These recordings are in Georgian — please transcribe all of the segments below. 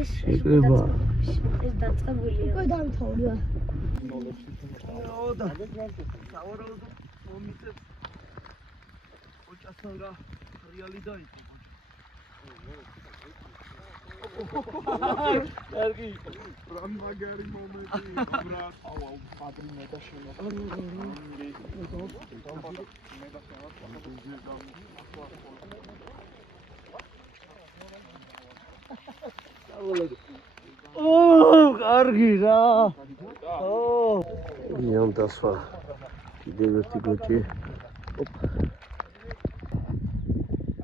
ეს დაწყებულია. უკვე დამთავრდა. და სავარაუდო მომიწევ ოჭასთან რა რეალი დაიწყო. კარგი. რა მაგარი მომენტი, ბრატ. აუ, პატრინე და შენო. ო, კარგი რა. ო. ნიამ დასვა. კიდევ ერთი გოჭი.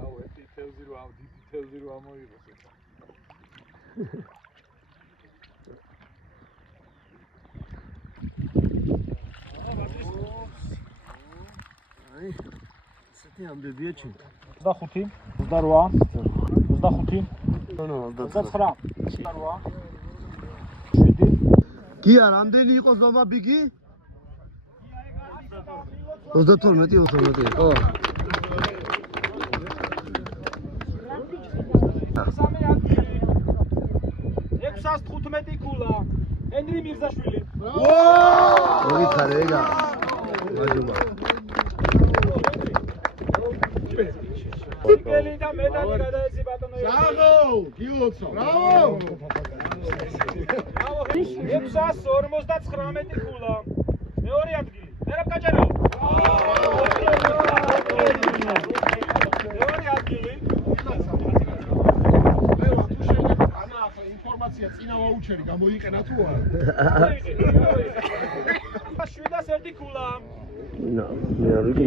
აუ, ერთი თევზი რა, დიდი თევზი რა მოიღოს. აი, ესეთი ამდენია ჩემ. 25, 28, 25, 29, 7. გია, რამდენი იყო ზომა ბიგი? 32 იყო. ექვსას 15 ქულა. ენრი მირზაშვილი. მოიხარე ეგა. მაჯობა. ტიკელი და მედალი გადაეცი ბატონო. ბრავო! გილოცო. ბრავო! ექვსას 59 ქულა. მეორე ადგილი. ერაბ გაჭერო. მეორე ადგილი. ინფორმაცია წინა ვაუჩერი გამოიყენა თუ არა? 701 ქულა. ნო, მე არ ვიცი.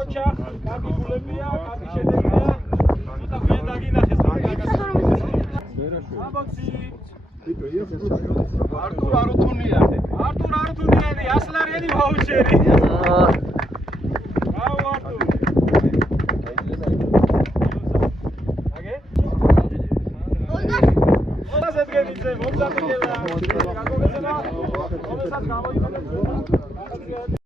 ოჩა, კარგი გულებია, კარგი შედეგია. ცოტა გვიან დაგინახეს. ამბოცი. არტურ არუთუნიანი. არტურ არუთუნიანი, ასლარიანი ვაუჩერი. აუ არტურ. აგე? 20 ედგენიძე, მომზადდელა. გაგოგეცემა. რომელსაც გამოიყენებს.